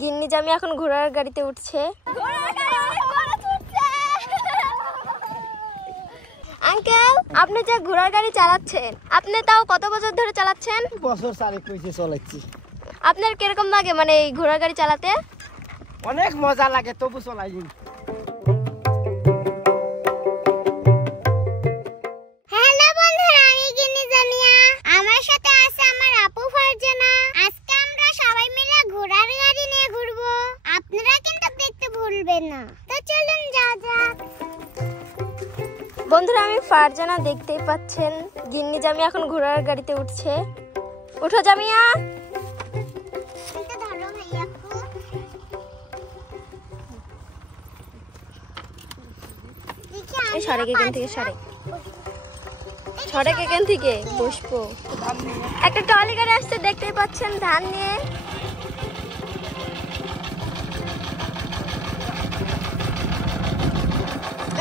গিন্নি জামি এখন ঘোড়ার গাড়িতে উঠছে। আঙ্কেল, আপনি যে ঘোড়ার গাড়ি চালাচ্ছেন, আপনি তাও কত বছর ধরে চালাচ্ছেন? বছর 4 চালাচ্ছি। আপনার কিরকম লাগে মানে এই ঘোড়ার গাড়ি চালাতে? অনেক মজা লাগে, তবু চলাই। হ্যালো বন্ধুরা, আমি গিন্নি জামিয়া, আমার সাথে আছে আমার আপু ফারজানা। আজকে আমরা সবাই মিলে ঘোড়ার গাড়ি নিয়ে ঘুরবো, আপনারা কিন্তু দেখতে ভুলবেন না। তো চলুন যাওয়া যাক। বন্ধুরা, আমি ফারজানা, দেখতেই পাচ্ছেন গিন্নি জামিয়া এখন ঘোড়ার গাড়িতে উঠছে। উঠো জামিয়া। এটা ধরো ভাইয়া। এই সরেক এখান থেকে, সরেক এখান থেকে বসবো। একটা ট্রলি গাড়ি আসছে, দেখতেই পাচ্ছেন, ধান নিয়ে।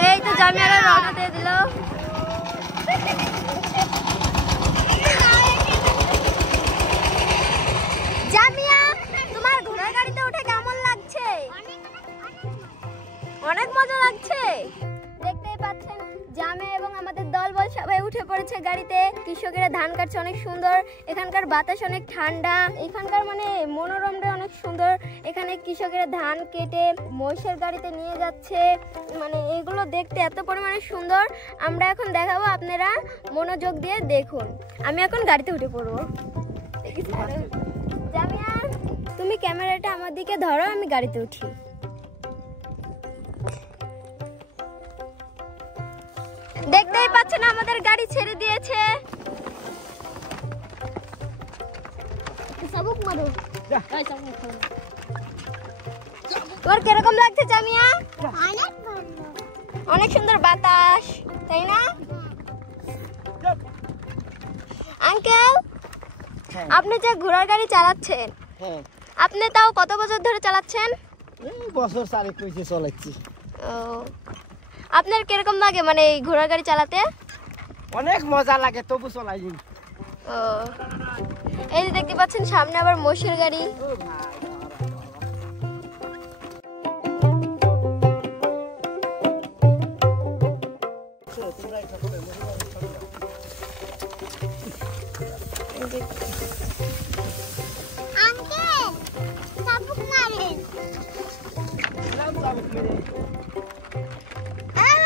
এই তো জামিয়ারা রওনা দিয়ে দিল। জামিয়া, তোমার ঘোড়ার গাড়িতে উঠে কেমন লাগছে? অনেক মজা লাগছে। দেখতেই পাচ্ছেন জামিয়া এবং আমাদের দলবল সবাই উঠে পড়েছে গাড়িতে। কৃষকেরা ধান কাটছে, অনেক সুন্দর। এখানকার বাতাস অনেক ঠান্ডা, এখানকার মানে মনোরমটা অনেক সুন্দর। এখানে কৃষকেরা ধান কেটে মহিষের গাড়িতে নিয়ে যাচ্ছে, মানে এগুলো দেখতে এত পরিমাণে সুন্দর। আমরা এখন দেখাবো, আপনারা মনোযোগ দিয়ে দেখুন। আমি এখন গাড়িতে উঠে পড়বো। জামিয়া, তুমি ক্যামেরাটা আমার দিকে ধরো, আমি গাড়িতে উঠি। দেখতেই পাচ্ছেন আমাদের গাড়ি ছেড়ে দিয়েছে। তোমার কিরকম লাগছে জামিয়া? অনেক সুন্দর বাতাস, তাই না? আঙ্কেল, আপনি যে ঘোড়ার গাড়ি চালাচ্ছেন, আপনি তাও কত বছর ধরে চালাচ্ছেন? বছর 4 চালাচ্ছি। ও, আপনার কিরকম লাগে মানে এই ঘোড়ার গাড়ি চালাতে? অনেক মজা লাগে, তবু চলাই। ও, এই যে দেখতে পাচ্ছেন সামনে আবার মোষের গাড়ি।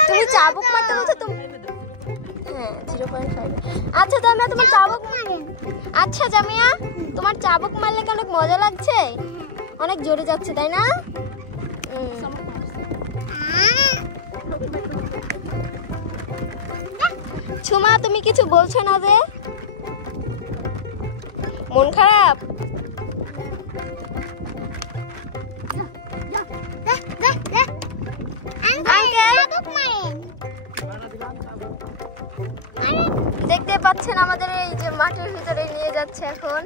তুমি চাবুক মারতে বলছো তুমি? হ্যাঁ, 0.5। আচ্ছা জামিয়া, তোমার চাবুক মারেন? আচ্ছা জামিয়া, তোমার চাবুক মারলে কি অনেক মজা লাগছে? অনেক জোরে যাচ্ছে, তাই না? ছুমা, তুমি কিছু বলছো না যে? মন খারাপ? দেখতে পাচ্ছেন আমাদের এই যে মাঠের ভিতরে নিয়ে যাচ্ছে এখন।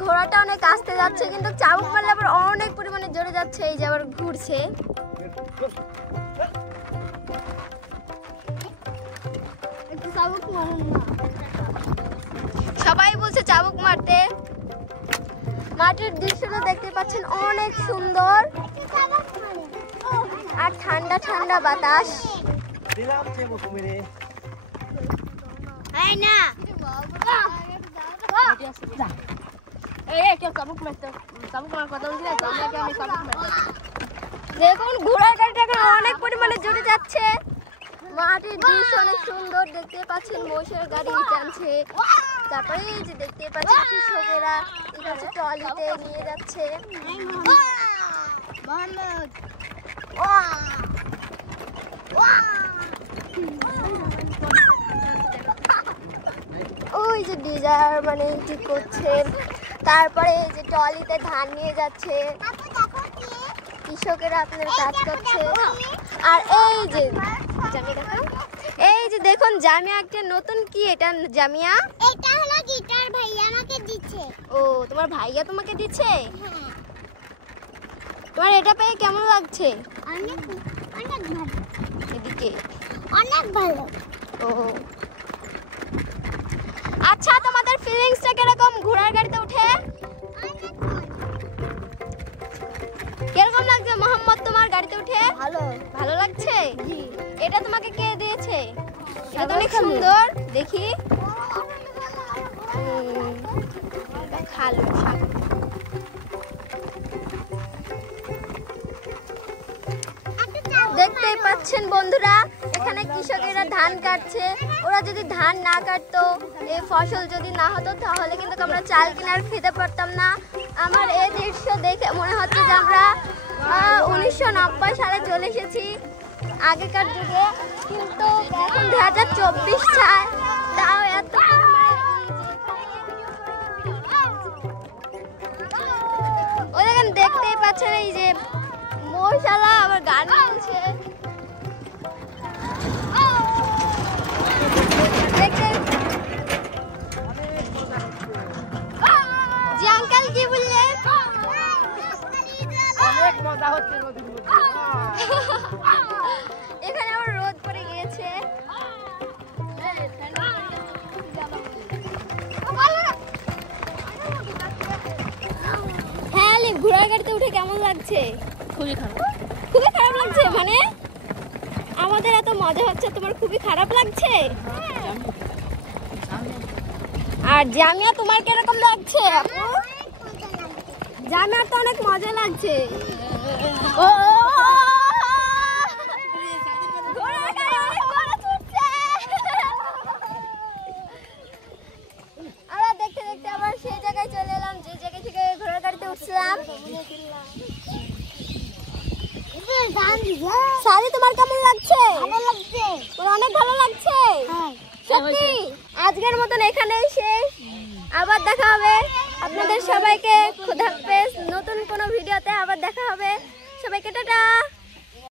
ঘোড়াটা অনেক আস্তে যাচ্ছে, কিন্তু চাবুক মারলে আবার অনেক পরিমাণে জোরে যাচ্ছে। এই যে আবার ঘুরছে। সবাই বলছে চাবুক মারতে। মাঠের দৃশ্যটা দেখতে পাচ্ছেন অনেক সুন্দর, আর ঠান্ডা ঠান্ডা বাতাস। দেখুন ঘোড়ার গাড়িটা এখন অনেক পরিমাণে জোরে যাচ্ছে। মাঠের দৃশ্য অনেক সুন্দর, দেখতে পাচ্ছেন মোষের গাড়ি টানছে। তারপরে এই যে দেখতে পাচ্ছেন কৃষকেরা এখানে ট্রলিতে নিয়ে যাচ্ছে। ওই যে ডিজার মানে ঠিক করছে। তারপরে এই যে ট্রলিতে ধান নিয়ে যাচ্ছে, কৃষকেরা আপনার কাজ করছে। আর এই যে এই যে দেখুন জামিয়া একটা নতুন, কি এটা জামিয়া? এটা হলো গিটার, ভাইয়া আমাকে দিচ্ছে। ও, তোমার ভাইয়া তোমাকে দিচ্ছে? তোমার এটা পেয়ে কেমন লাগছে? অনেক অনেক ভালো। এদিকে অনেক ভালো। ও, আচ্ছা, তোমাদের ফিলিংসটা কিরকম ঘোড়ার গাড়িতে উঠে? ভালো লাগছে? এটা তোমাকে কে দিয়েছে? এটা তো অনেক সুন্দর, দেখি। খালো দেখতেই পাচ্ছেন বন্ধুরা, এখানে কৃষকেরা ধান কাটছে। ওরা যদি ধান না কাটতো, এই ফসল যদি না হতো, তাহলে কিন্তু আমরা চাল কিনার খেতে পারতাম না। আমার এই দৃশ্য দেখে মনে হচ্ছে যে আমরা 1990 সালে চলে এসেছি, আগেকার যুগে। কিন্তু এখন 2024 সাল, তাও এত ওই দেখেন, দেখতেই পাচ্ছেন এই যে মশালা আবার গান গাইছে। জি আঙ্কেল, কি বললেন? অনেক মজা হচ্ছে নদীর মধ্যে। এখানে আবার রোদ পড়ে গিয়েছে। হ্যাঁ, ঘোড়ার গাড়িতে উঠে কেমন লাগছে? খুবই খারাপ লাগছে। মানে আমাদের এত মজা হচ্ছে, তোমার খুবই খারাপ লাগছে? আর জামিয়া, তোমার কিরকম লাগছে? জামিয়ার তো অনেক মজা লাগছে। ও আমরা দেখতে দেখতে আবার সেই জায়গায় চলে এলাম যে জায়গা থেকে ঘোড়ার গাড়িতে উঠছিলাম। সারি, তোমার কেমন লাগছে? অনেক ভালো লাগছে। সত্যি? আজকের মতন এখানেই শেষ। আবার দেখা হবে। আপনাদের সবাইকে খোদা হাফেজ। নতুন কোনো ভিডিওতে আবার দেখা হবে। সবাইকে টাটা।